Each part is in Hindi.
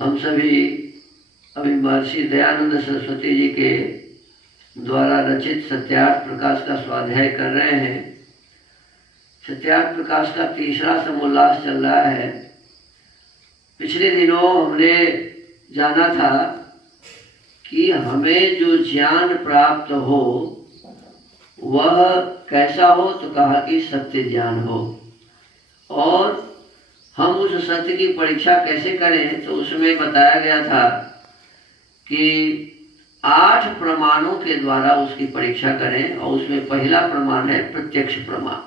हम सभी अभी महर्षि दयानंद सरस्वती जी के द्वारा रचित सत्यार्थ प्रकाश का स्वाध्याय कर रहे हैं। सत्यार्थ प्रकाश का तीसरा समोल्लास चल रहा है। पिछले दिनों हमने जाना था कि हमें जो ज्ञान प्राप्त हो वह कैसा हो, तो कहा कि सत्य ज्ञान हो। और हम उस सत्य की परीक्षा कैसे करें, तो उसमें बताया गया था कि 8 प्रमाणों के द्वारा उसकी परीक्षा करें। और उसमें पहला प्रमाण है प्रत्यक्ष प्रमाण।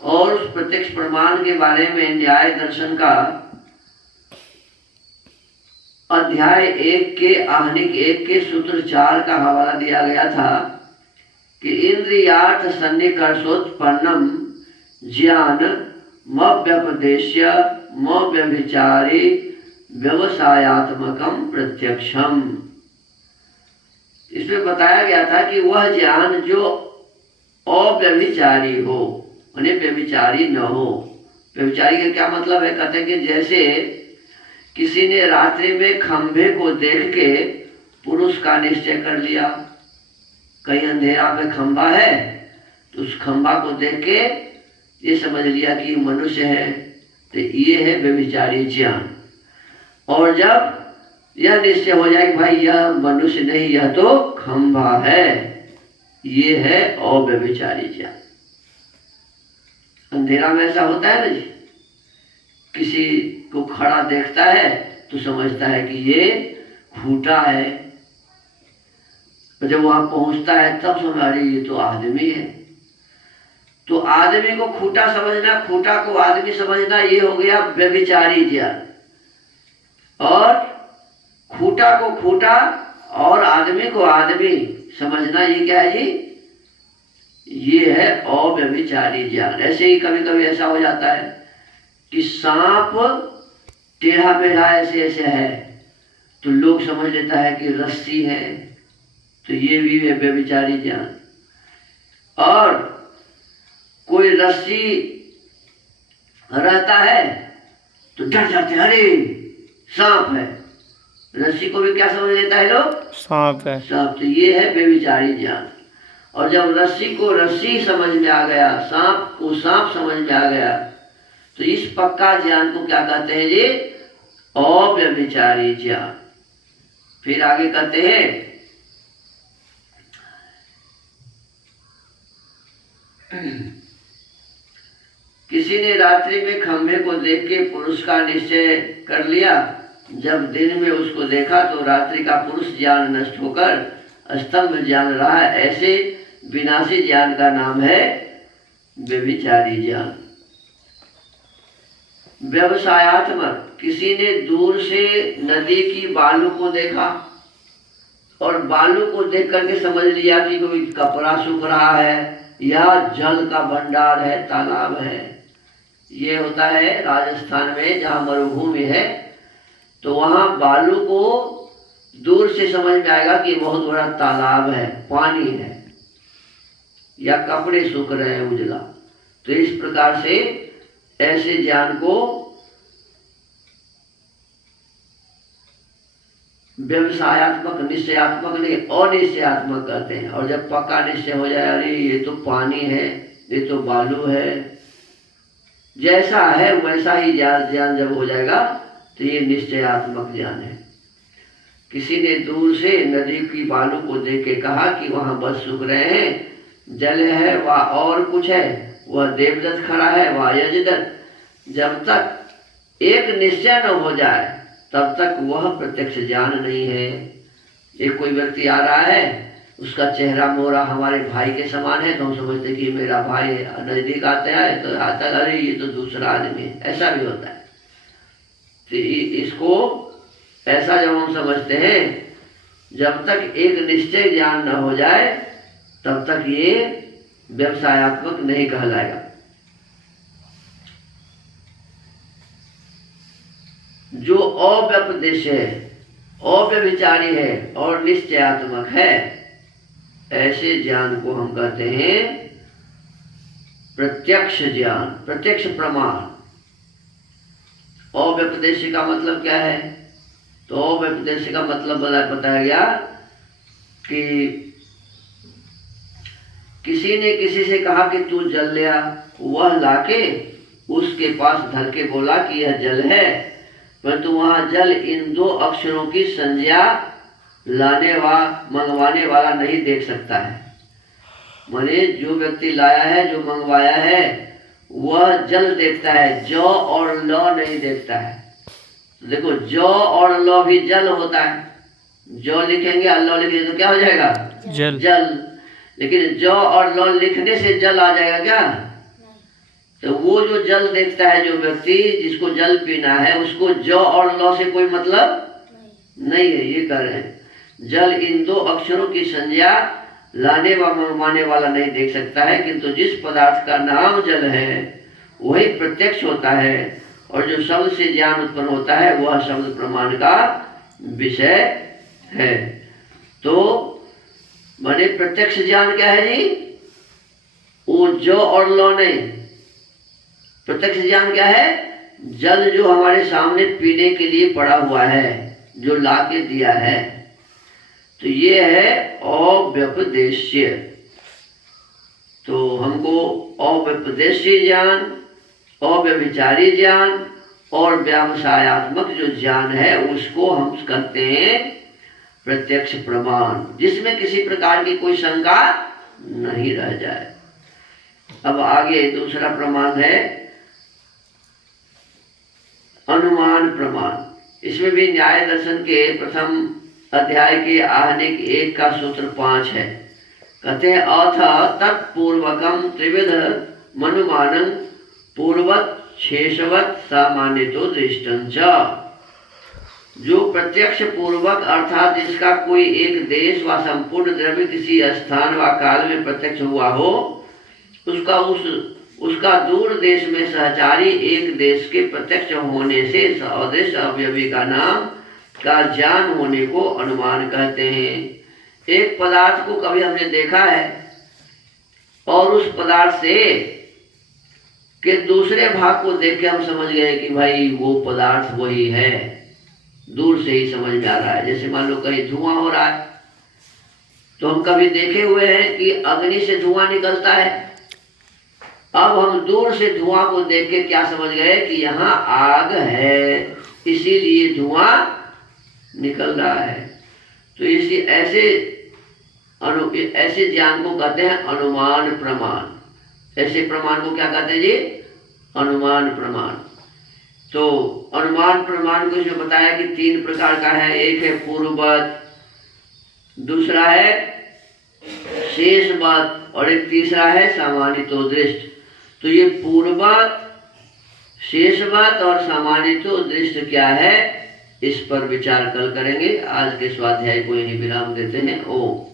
और उस प्रत्यक्ष प्रमाण के बारे में न्याय दर्शन का अध्याय 1 के आहनिक 1 के सूत्र 4 का हवाला दिया गया था कि इंद्रियार्थ सन्निकर्षोत्पन्नम ज्ञान मव्यपदेश्य मव्यभिचारी व्यवसायात्मकम प्रत्यक्षम। इसमें बताया गया था कि वह ज्ञान जो अव्यभिचारी हो, यानी व्यभिचारी न हो। व्यभिचारी का क्या मतलब है? कहते हैं कि जैसे किसी ने रात्रि में खंभे को देख के पुरुष का निश्चय कर लिया, कहीं अंधेरा पे खंभा है तो उस खंभा को देख के ये समझ लिया कि मनुष्य है, तो ये है व्यभिचारी ज्ञान। और जब यह निश्चय हो जाए कि भाई यह मनुष्य नहीं, यह तो खंभा है, ये है अव्यभिचारी ज्ञान। अंधेरा में ऐसा होता है ना जी, किसी को खड़ा देखता है तो समझता है कि ये खूंटा है। जब वहां पहुंचता है तब समझ अरे ये तो आदमी है। तो आदमी को खूंटा समझना, खूंटा को आदमी समझना, ये हो गया व्यभिचारी ज्ञान। और खूंटा को खूंटा और आदमी को आदमी समझना, ये क्या है जी? ये है अव्यभिचारी ज्ञान। ऐसे ही कभी कभी ऐसा हो जाता है कि सांप टेढ़ा मेढ़ा ऐसे ऐसे है तो लोग समझ लेता है कि रस्सी है, तो ये भी है व्यभिचारी ज्ञान। और कोई रस्सी रहता है तो डर जाते हैं, अरे सांप है। रस्सी को भी क्या समझ लेता है लोग? सांप है, सांप। तो ये है व्यभिचारी ज्ञान। और जब रस्सी को रस्सी समझ में आ गया, सांप को सांप समझ में आ गया, तो इस पक्का ज्ञान को क्या कहते हैं जी? अव्यभिचारी ज्ञान। फिर आगे कहते हैं किसी ने रात्रि में खंभे को देख के पुरुष का निश्चय कर लिया। जब दिन में उसको देखा तो रात्रि का पुरुष ज्ञान नष्ट होकर स्तंभ ज्ञान रहा। ऐसे विनाशी ज्ञान का नाम है व्यभिचारी ज्ञान। व्यवसायात्मक, किसी ने दूर से नदी की बालू को देखा और बालू को देख करके समझ लिया कि कोई कपड़ा सूख रहा है या जल का भंडार है, तालाब है। ये होता है राजस्थान में, जहाँ मरुभूमि है, तो वहाँ बालू को दूर से समझ में आएगा कि बहुत बड़ा तालाब है, पानी है, या कपड़े सूख रहे हैं उजला। तो इस प्रकार से ऐसे ज्ञान को व्यवसायात्मक, निश्चयात्मक नहीं, अनिश्चयात्मक कहते हैं। और जब पक्का निश्चय हो जाए, अरे ये तो पानी है, ये तो बालू है, जैसा है वैसा ही ज्ञान जब हो जाएगा तो ये निश्चयात्मक ज्ञान है। किसी ने दूर से नदी की बालू को देख के कहा कि वहां बस सूख रहे हैं, जल है वह और कुछ है, वह देवदत्त खड़ा है, वह यजदत्त। जब तक एक निश्चय न हो जाए तब तक वह प्रत्यक्ष ज्ञान नहीं है। एक कोई व्यक्ति आ रहा है, उसका चेहरा मोहरा हमारे भाई के समान है, तो हम समझते कि मेरा भाई है। नजदीक आते हैं तो आता है अरे ये तो दूसरा आदमी है। ऐसा भी होता है। तो इसको ऐसा जब हम समझते हैं, जब तक एक निश्चय ज्ञान न हो जाए तब तक ये व्यवसायात्मक नहीं कहलाएगा। जो अव्यपदेश है, अव्यभिचारी है और निश्चयात्मक है, ऐसे ज्ञान को हम कहते हैं प्रत्यक्ष ज्ञान, प्रत्यक्ष प्रमाण। अव्यपदेश का मतलब क्या है? तो अव्यपदेश्य का मतलब बताया गया कि किसी ने किसी से कहा कि तू जल ले आ, वह लाके उसके पास धर के बोला कि यह जल है, परंतु वहां जल इन दो अक्षरों की संज्ञा लाने व मंगवाने वाला नहीं देख सकता है। माने जो व्यक्ति लाया है, जो मंगवाया है, वह जल देखता है, जौ और लौ नहीं देखता है। देखो जौ और लौ भी जल होता है, जौ लिखेंगे और लौ लिखेंगे तो क्या हो जाएगा? जल। लेकिन जौ और लौ लिखने से जल आ जाएगा क्या? तो वो जो जल देखता है, जो व्यक्ति जिसको जल पीना है, उसको जौ और लौ से कोई मतलब नहीं है। ये कह रहे हैं जल इन दो अक्षरों की संज्ञा लाने व मंगवाने वाला नहीं देख सकता है, किंतु जिस पदार्थ का नाम जल है वही प्रत्यक्ष होता है, और जो शब्द से ज्ञान उत्पन्न होता है वह शब्द प्रमाण का विषय है। तो माने प्रत्यक्ष ज्ञान क्या है जी? वो जौ और लौ नहीं। प्रत्यक्ष ज्ञान क्या है? जल जो हमारे सामने पीने के लिए पड़ा हुआ है, जो ला के दिया है, तो ये है अव्यपदेश्य। तो हमको अव्यपदेश्य ज्ञान, अव्यभिचारी ज्ञान और व्यावसायात्मक जो ज्ञान है उसको हम कहते हैं प्रत्यक्ष प्रमाण, जिसमें किसी प्रकार की कोई शंका नहीं रह जाए। अब आगे दूसरा प्रमाण है अनुमान प्रमाण। इसमें भी न्याय दर्शन के प्रथम अध्याय के आहनिक 1 का सूत्र 5 है। कहते हैं अथ तत्पूर्वकम त्रिविध मनुमानं पूर्वत शेषवत सामान्यतो दृष्टंच। जो प्रत्यक्ष पूर्वक अर्थात जिसका कोई एक देश व संपूर्ण द्रव्य किसी स्थान व काल में प्रत्यक्ष हुआ हो, उसका दूर देश में सहचारी एक देश के प्रत्यक्ष होने से सदृश अवयवी का नाम का ज्ञान होने को अनुमान कहते हैं। एक पदार्थ को कभी हमने देखा है और उस पदार्थ से के दूसरे भाग को देख के हम समझ गए कि भाई वो पदार्थ वही है, दूर से ही समझ में आ रहा है। जैसे मान लो कहीं धुआं हो रहा है, तो हम कभी देखे हुए हैं कि अग्नि से धुआं निकलता है। अब हम दूर से धुआं को देख के क्या समझ गए कि यहाँ आग है, इसीलिए धुआं निकल रहा है। तो इसी ऐसे ज्ञान को कहते हैं अनुमान प्रमाण। ऐसे प्रमाण को क्या कहते हैं जी? अनुमान प्रमाण। तो अनुमान प्रमाण को इसमें बताया कि 3 प्रकार का है। एक है पूर्ववत, दूसरा है शेषवत और एक तीसरा है सामान्यतो दृष्ट। तो ये पूर्ववत, शेषवत और सामान्यतो दृष्ट क्या है, इस पर विचार कल करेंगे। आज के स्वाध्याय को यहीं विराम देते हैं। ओम।